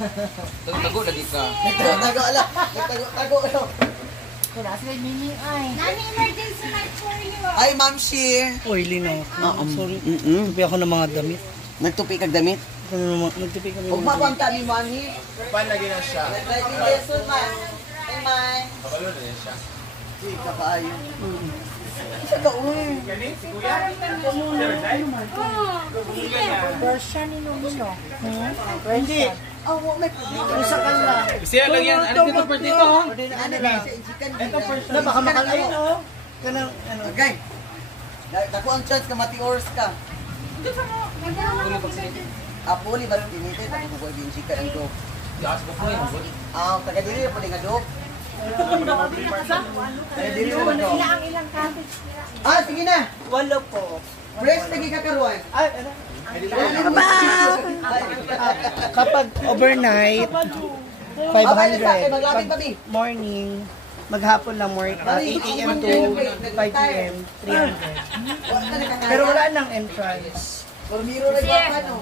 Tago lagi ka. Tago ala. Tago. Kaya sila mini ay. Nani emergency light for you. Ay, Ma'am Shi. Oily na ako. Sorry. Tupi ako ng mga damit. Nagtupi kag damit? Nagtupi kami. Huwag mapang kami, Mami. Palagi na siya. Lesson, man. Hey, man. Kabalo na yan siya. Hindi ka kaayo. Isa ka, uy. Version ni Nomino. Hindi. Oh, may problema. Usa ka lang. Siya lang yan. Ano dito per dito? Ano ba? Ito first. Na baka makalain oh. Kanang ano. Okay. Dako ang chance ka mati-ors ka. Apoli ba rin dinito? Tapos ko din chika ang dog. Taga diri pa din nga dog. Taga diri mo dog. Ilang cabbage. Sige na. Walo po. Fresh lagi ka karuan. Ay, ano? Kapag overnight, 500. Pag morning, maghapon lang more, 8 a.m. to 5 p.m., 300. Pero wala nang entrance. Formiro rin ba ano?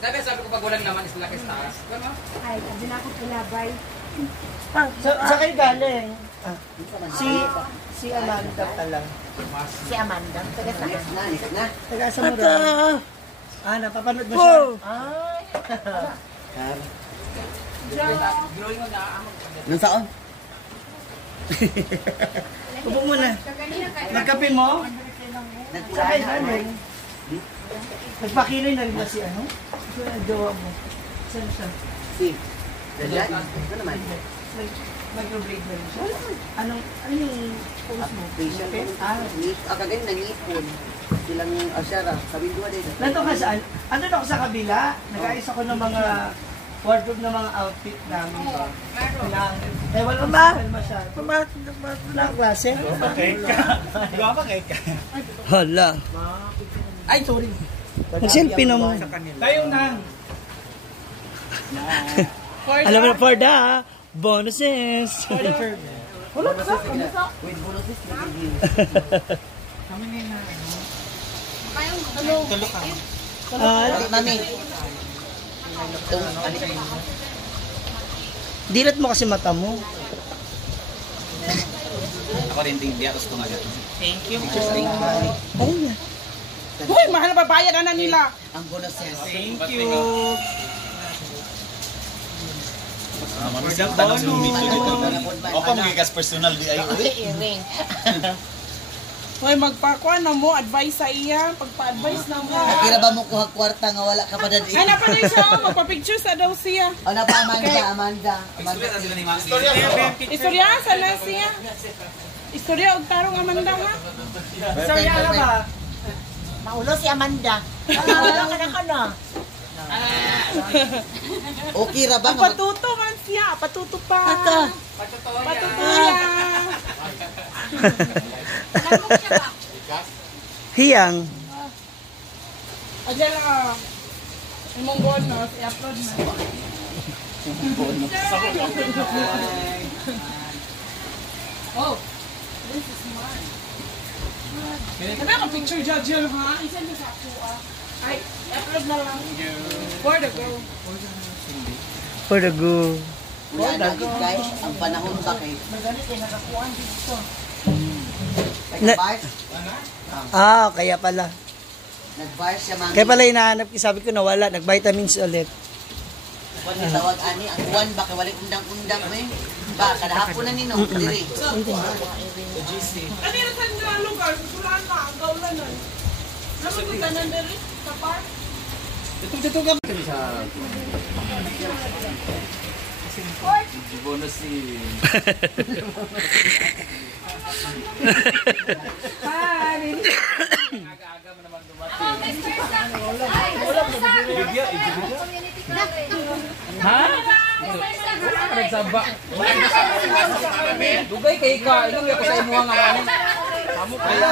Sabi ko pag walang naman is laki stars. Ay, hindi na ako pilabay. Sa kayo galing? Si Amanda pala. Si Amanda. Taga saan? Taga sa Mura. Napapanood mo siya? Ay. Nang saan? Upo muna. Nagkape mo? Sa kayo galing? Nagpakiloy na rin ba si ano? Si jowa mo. Saan siya? Ano naman? Microblade na rin siya. Ano yung post mo? Facial. Kagaling nangipon. Silang asyara. Sabihin ko din. Nandun ka saan? Andun ako sa kabila. Nag-ayos ako ng mga wardrobe ng mga outfit namin. Eh, wala masyado. Wala ang klase. Okay ka. Gawa pa kay ka. Hala. Ay, sorry. Mag-selfie naman. Tayong nang. Alam mo na, for the bonuses. With bonuses. Kami na. Tulog ka. Mami. Dilat mo kasi mata mo. Ako rin din. Diya gusto nga yan. Thank you po. Oh, yeah. Uy, mahal na babayad na nila. Ang bonuses. Thank you. O pa magigas personal di ay ulit. Uy, magpakuha na mo, advice sa iya, pagpa-advise na mo. Kira ba mo kuha kwarta nga wala ka pa dadi? Ay, napanay siya, magpa-picture sa daw siya. Ano pa Amanda? Istorya, sana siya. Istorya, og tarong Amanda, ha? Sorry, ano ba? Naulo si Amanda. Naulo ka na. Okay ra ba? Patuto man siya, patuto pa. Patuto yan. Hiyang. Adyan lang, imong bonus, i-upload na. Oh, this is mine. Sabi ako picture judge ha? Isend mo sa ako Ay, i-upload na lang. For the go. For the go. Wala na guys, ang panahon ba kay? Magalit eh, nakakuhaan dito. Nag-bars? Kaya pala. Nag-bars siya mami. Kaya pala hinahanap ko, sabi ko nawala, nag-vitamins ulit. Kung tawag ani, ang buwan ba kay walang undang-undang mo eh? Ba, kada hapon na ninong, diri. Ano yung saan nga lugar? Susulaan na, ang gaulan nun. Naman ka na diri sa park? Dito ka. Bonus si. Aga-aga mo naman dumating. Ha? Nagsaba. Dugay kay ka, ilang ko sa imo nga ano. Amo kaya.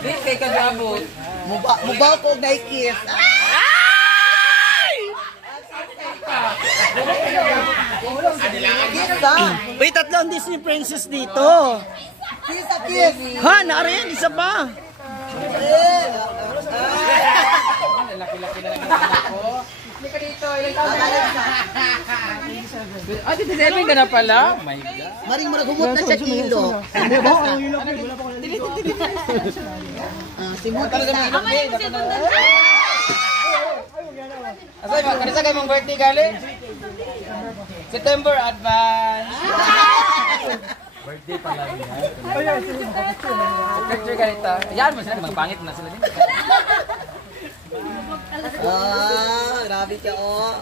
Dili kay ka gabot. Mubaw ko naikis. Wait, tatlo ang Disney princess dito. Kiss a kiss. Ha, naarin, isa pa. Laki-laki na lang yung anak ko. Hindi ka dito, ilang taon na yan. Ah, Tito Delvin ka na pala? Oh my God. Maring maragumot na siya kilo. Simot ka na. Asay mo, kanisa kayo mong birthday gali? September advance. Birthday pa lang yan. Picture ka dito. Yan mo sila, mga pangit na sila din. Grabe ka oh.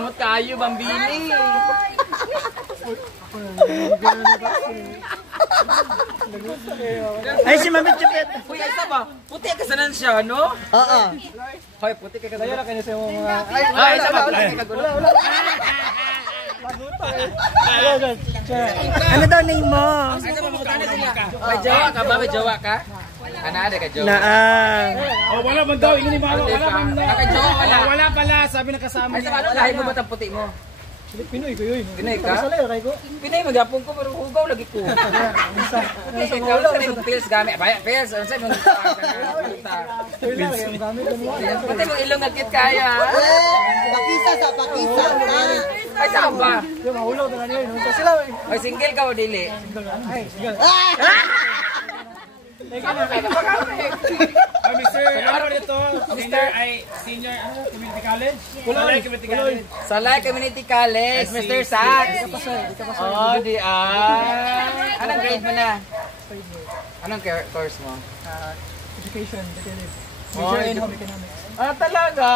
Mut kayo, bambini. Ay, si Mami Chipet. Uy, ay ba? Puti ka sanan siya, no? Oo. Hoy, puti ka kagulo. Ayun, kanya sa mga... Ay, isa ba? Wala ka kagulo. Ano daw name mo? Ay, sa mamutana sila. May jowa ka ba? May jowa ka? Ana, ka jowa. Oh, wala man daw. Ingin ni Maro. Wala man daw. Naka-jowa wala. Wala pala. Sabi ng kasama Ay, sa ano? Lahi mo ba't ang puti mo? Pinoy ko yun. Pinoy ka? Salay, Ray ko. Pinay magapong ko, pero hugaw lagi ko. Puti, ikaw lang sa mong pills gamit. Abaya, pills. Ano sa'yo mong puti mong ilong agkit kaya. Pakisa sa pakisa. Ay, saan ba? Yung mahulaw na nga yun. Sila, Ay, single ka o dili? ay, sige. Mr. Ano dito? Senior community college? Kulay community college. Salay Community College, Mr. Sachs. Oh, di Anong grade mo na? Anong course mo? Education, detective. Oh, Major in home economics. Ah, talaga?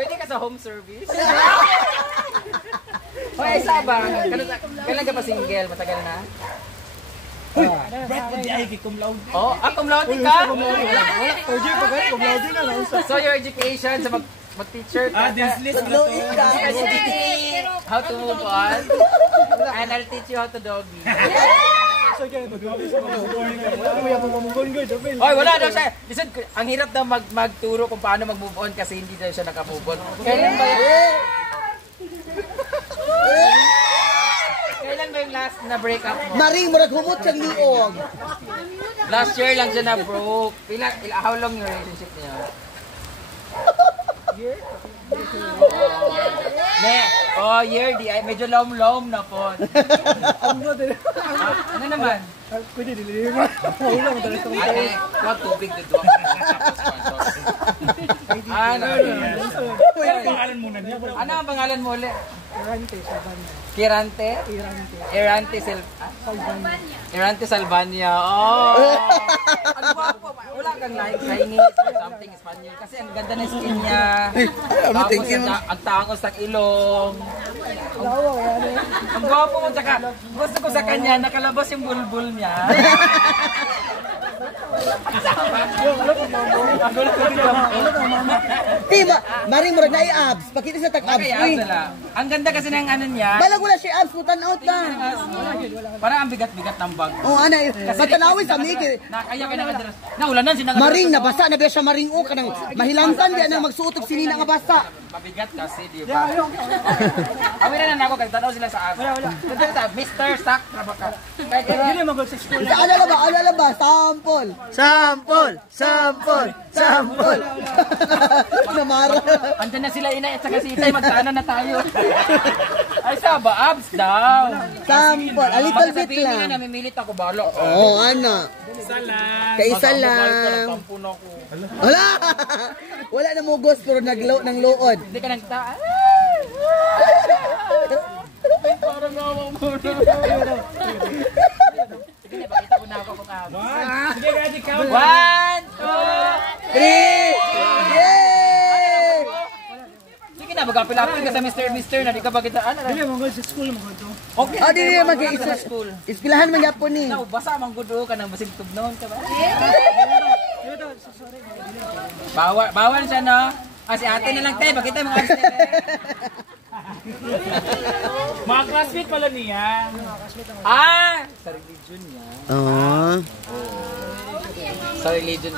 Pwede ka sa home service? Hoy, isa ba? Kailan ka pa single? Matagal na? Brad, pwede ay cum laude. Oh, cum laude ka? Oje, pagkat, kumlaw din na nausa. So your education sa mag-teacher ka? This list na to. How to move on? And I'll teach you how to doggy. So, kaya mag-doggy sa mga wala mo yung mamunggon ko, Jopel. Hoy, wala daw siya. Listen, ang hirap daw magturo kung paano mag-move on kasi hindi daw siya naka-move on. Kailan ba Kailan ba yung last na break up mo? Maring maragumot siyang liog. Last year lang siya na-broke. How long yung relationship niya? Year? Year. Di ay medyo lom-lom na po. Ano naman? Pwede dili mo. Wala mo talaga sa Ate, huwag tubig dito. Ano? Ano pangalan muna niya? Ano ang pangalan mo ulit? Irante, Salvania. Kirante? Irante. Albania. Irante Salvania. Oh! Ano ba po? Wala kang like Chinese or something Espanyol. Kasi ang ganda ng skin niya. Tapos ang tangos ng ilong. Lawa, kaya ano. Ang gwapo mo. Tsaka gusto ko sa kanya, nakalabas yung bulbul niya. Diba? Maring marag na i-abs. Pakita sa tag-abs. Kaya sila. Ang ganda kasi ng ano niya. Balag wala siya abs. Mutan out na. Parang ang bigat-bigat ng bag. Oh, ana. Matanawin sa Miki. Kaya ka nakadalas. Naulanan siya Maring, nabasa na ba siya maring o ka nang mahilantan di na magsuot og sinina nga basa. Mabigat kasi, di ba? Awira na ako, kagtanaw sila sa aso. Mr. Sack na baka. Dili mo go sa school. Ano ba? Sample. Sample. Namara. Andyan na sila ina at saka si Itay, magtaanan na tayo. Ay, saba, abs daw. Sample. A little bit Sabihin nila, lang. namimilit ako, balo. Oo, ana. Isa lang. Kaisa lang. Wala. Wala na mo ghost pero ng lood. Hindi ka nagtaan. Parang nawa mo na. Sige, pakita ko na ako kung abs. Sige, ready count. 1, 2, 3. Yay! sige na, magapil-apil ka sa Mr. na di ka bagitaan. Dili mo go sa school mo go to. Okay. Ah, di Sa mag-isa. school. Ispilahan man yapon ni. Now, basa mang gudo ka nang basig tubnon ka ba? Bawal siya, no? Ah, si ate na lang tayo. Bakit tayo mga abs nila? Mga classmate pala niya. Ah! Sa religion niya. Oh. Sa religion.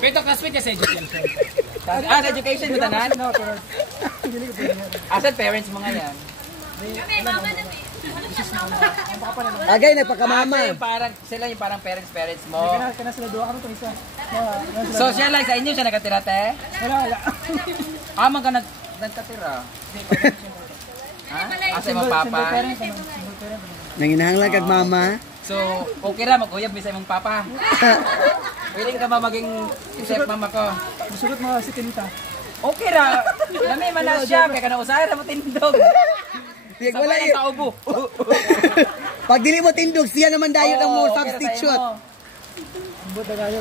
Pero classmate niya sa education. Ah, sa education mo tanan? Asan parents mo nga yan? Agay, nagpakamama. Sila yung parang parents mo. Kana sila duha kami to isa. So siya lang sa inyo siya nakatira te? Wala. Man ka nagkatira. Ha? Asa yung mga papa? Nanginahanglan kag mama. So, okay ra mag-uyab sa imong papa. Willing ka ba maging step mama ko? Sugot mga si Tinita. Okay ra. Lami man na siya kay kana usahay ra mo tindog. Tig Wala wala yung yun. taubo. Pag dili mo tindog, siya naman dayo ang mo Okay ra substitute. sa'yo mo. Ambot na kayo.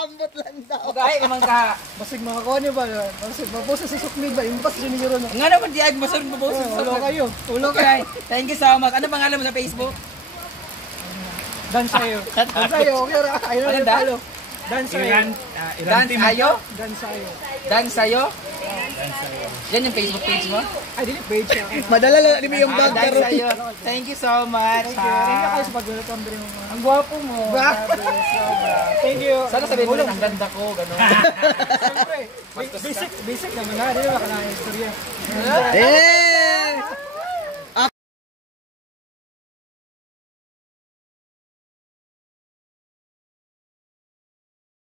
Ambot lang daw. Okay, naman ka. Basig makakuha niyo ba? Basig mabusa sa sukmid ba? Impas yun niyo ron. Nga naman di ay masunod mo boss. Ulo kayo. Okay. Thank you so much. Ano pangalan mo sa Facebook? Dan sayo. Dan sayo. Okay ra. Ayun Ano na dan? follow. Dan sayo. Dan Ayo? Dan sayo. Dan Sayo? Yan yung Facebook page mo? Ay, dili page siya. Madala lang ni yung bag Dan karon. Sayo. Thank you so much. Thank you kayo sa pag-welcome din mo. Ang gwapo mo. Grabe, sobra. Thank you. Sana sabihin mo lang ang ganda ko, gano'n. Siyempre, basic naman na. Di ba ka na istorya? Eh!